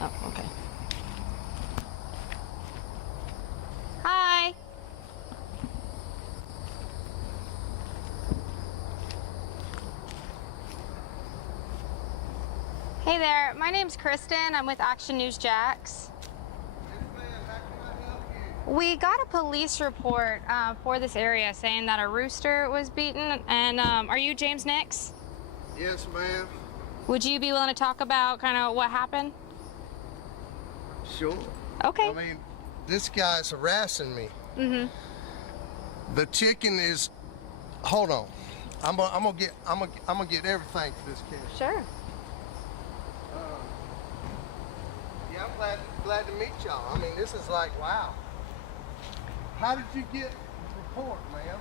Oh, okay. Hi. Hey there, my name's Kristen. I'm with Action News Jax. We got a police report for this area saying that a rooster was beaten. And are you James Nix? Yes, ma'am. Would you be willing to talk about kind of what happened? Sure. Okay. I mean, this guy's harassing me. Mm-hmm. The chicken is. Hold on. I'm gonna get everything for this kid. Sure. Yeah, I'm glad to meet y'all. I mean, this is like, wow. How did you get the report, ma'am?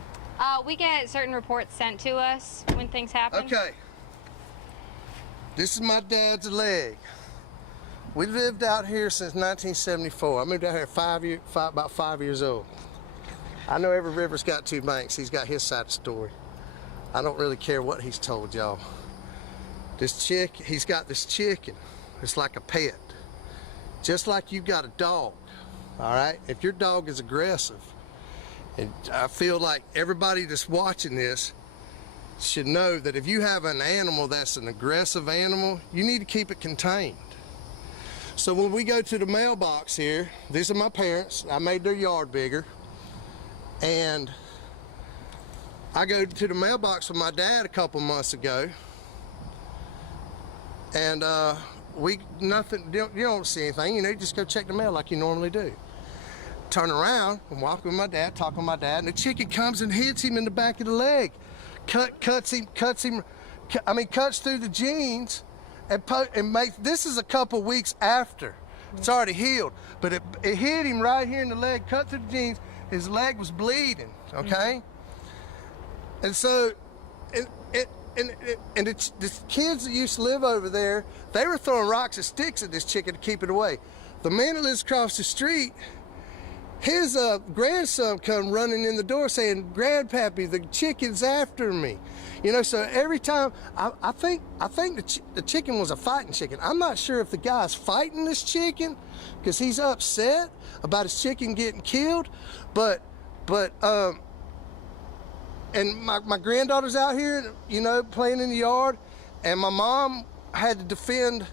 We get certain reports sent to us when things happen. Okay. This is my dad's leg. We lived out here since 1974. I moved out here about 5 years old. I know every river's got two banks. He's got his side of the story. I don't really care what he's told y'all. He's got this chicken. It's like a pet. Just like you got a dog, all right? If your dog is aggressive, and I feel like everybody that's watching this should know that if you have an animal that's an aggressive animal, you need to keep it contained. So when we go to the mailbox here, these are my parents. I made their yard bigger. And I go to the mailbox with my dad a couple months ago. And you don't see anything, you just go check the mail like you normally do. Turn around and walk with my dad, talk with my dad, and the chicken comes and hits him in the back of the leg. Cuts through the jeans and makes, this is a couple weeks after. It's already healed, but it hit him right here in the leg, cut through the jeans, his leg was bleeding, okay? Mm-hmm. And so, the kids that used to live over there, they were throwing rocks and sticks at this chicken to keep it away. The man that lives across the street, his grandson come running in the door saying, "Grandpappy, the chicken's after me." So every time, I think the chicken was a fighting chicken. I'm not sure if the guy's fighting this chicken because he's upset about his chicken getting killed, but and my granddaughter's out here, playing in the yard, and my mom had to defend.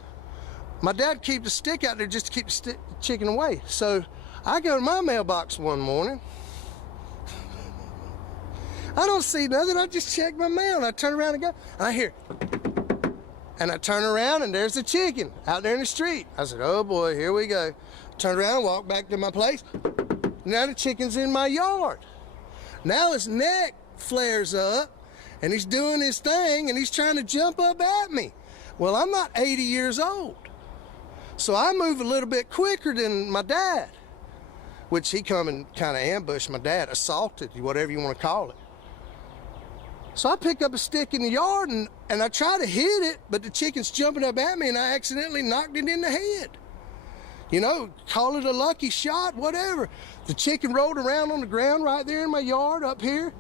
My dad kept the stick out there just to keep the chicken away. So I go to my mailbox one morning. I don't see nothing. I just check my mail, and I turn around and go, and I hear, and I turn around, and there's the chicken out there in the street. I said, "Oh boy, here we go." Turn around and walk back to my place. Now the chicken's in my yard. Now his neck flares up and he's doing his thing and he's trying to jump up at me. Well, I'm not 80 years old, so I move a little bit quicker than my dad, which he come and kind of ambushed my dad, assaulted, whatever you want to call it. So I pick up a stick in the yard and I try to hit it, but the chicken's jumping up at me and I accidentally knocked it in the head. Call it a lucky shot, whatever. The chicken rolled around on the ground right there in my yard up here,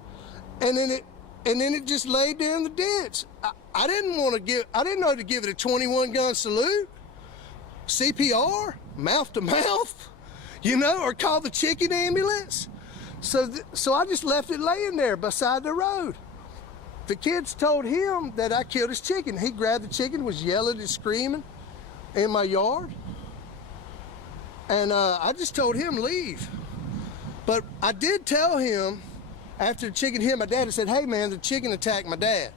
and then it just laid there in the ditch. I didn't know to give it a 21 gun salute, CPR, mouth to mouth, or call the chicken ambulance. So I just left it laying there beside the road. The kids told him that I killed his chicken. He grabbed the chicken, was yelling and screaming in my yard. And I just told him leave. But I did tell him after the chicken hit my dad, I said, "Hey man, the chicken attacked my dad."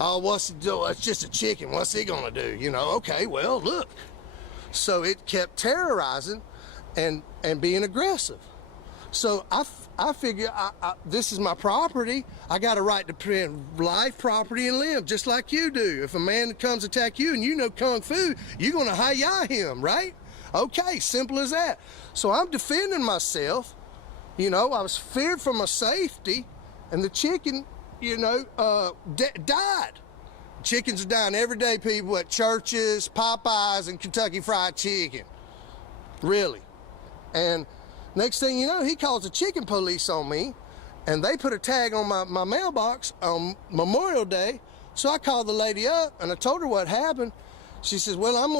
"Oh, what's it do? It's just a chicken. What's he gonna do?" Okay, well, look. So it kept terrorizing and being aggressive. So I figure this is my property. I got a right to defend life, property, and limb, just like you do. If a man comes attack you and you know kung fu, you're gonna hi-ya him, right? Okay, simple as that. So I'm defending myself. I was feared for my safety, and the chicken, died. Chickens are dying every day, people, at churches, Popeyes, and Kentucky Fried Chicken. Really. And next thing you know, he calls the chicken police on me, and they put a tag on my mailbox on Memorial Day. So I called the lady up, and I told her what happened. She says, "Well, I'm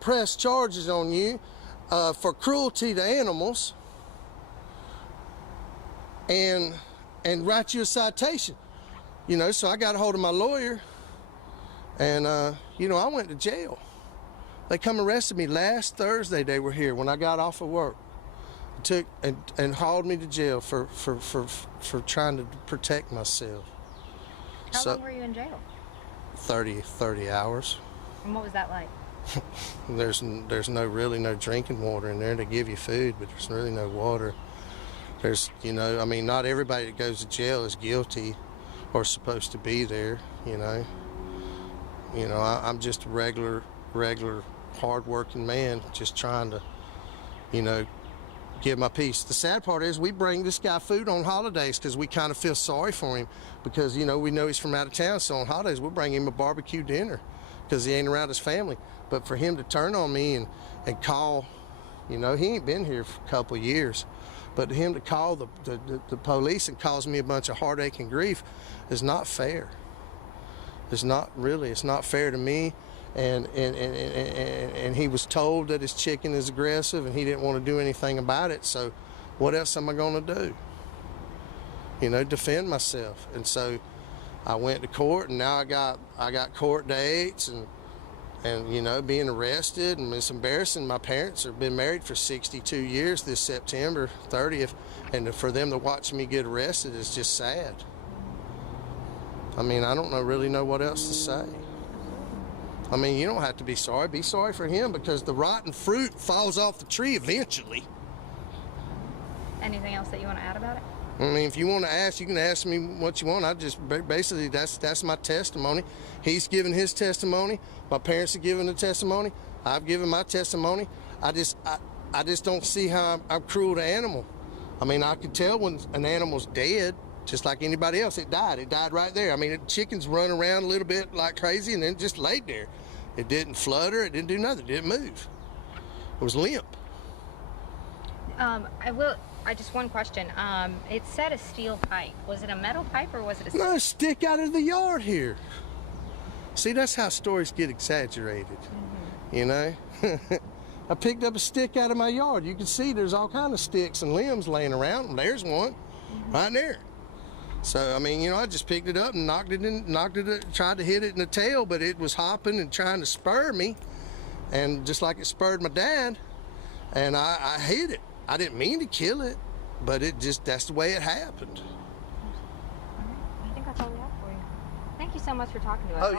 press charges on you for cruelty to animals and write you a citation. You know, so I got a hold of my lawyer, and you know, I went to jail. They come arrested me last Thursday. They were here when I got off of work. Took and hauled me to jail for trying to protect myself. How long were you in jail? 30 hours. And what was that like? There's really no drinking water in there. They give you food, but there's really no water. There's, you know, I mean, not everybody that goes to jail is guilty or supposed to be there, you know. You know, I'm just a regular, hard-working man just trying to, you know, give my piece. The sad part is we bring this guy food on holidays because we kind of feel sorry for him because, you know, we know he's from out of town, so on holidays we'll bring him a barbecue dinner because he ain't around his family. But for him to turn on me and call, you know, he ain't been here for a couple of years, but him to call the police and cause me a bunch of heartache and grief is not fair. It's not fair to me. And he was told that his chicken is aggressive and he didn't want to do anything about it. So what else am I going to do? You know, defend myself. And so I went to court, and now I got court dates and you know, being arrested, and it's embarrassing. My parents have been married for 62 years this September 30th, and for them to watch me get arrested is just sad. I mean, I don't really know what else to say. I mean, you don't have to be sorry. Be sorry for him because the rotten fruit falls off the tree eventually. Anything else that you want to add about it? I mean, if you want to ask, you can ask me what you want. I just basically that's my testimony. He's given his testimony. My parents are giving the testimony. I've given my testimony. I just don't see how I'm cruel to animal. I mean, I can tell when an animal's dead. Just like anybody else, it died. It died right there. I mean, chickens run around a little bit like crazy and then just laid there. It didn't flutter. It didn't do nothing. It didn't move. It was limp. Just one question. It said a steel pipe. Was it a metal pipe or was it a... No, a stick out of the yard here. See, that's how stories get exaggerated. Mm-hmm. You know? I picked up a stick out of my yard. You can see there's all kind of sticks and limbs laying around. And there's one right there. So, I mean, you know, I just picked it up and tried to hit it in the tail, but it was hopping and trying to spur me. And just like it spurred my dad, and I hit it. I didn't mean to kill it, but that's the way it happened. I think that's all we have for you. Thank you so much for talking to us. Oh, yeah.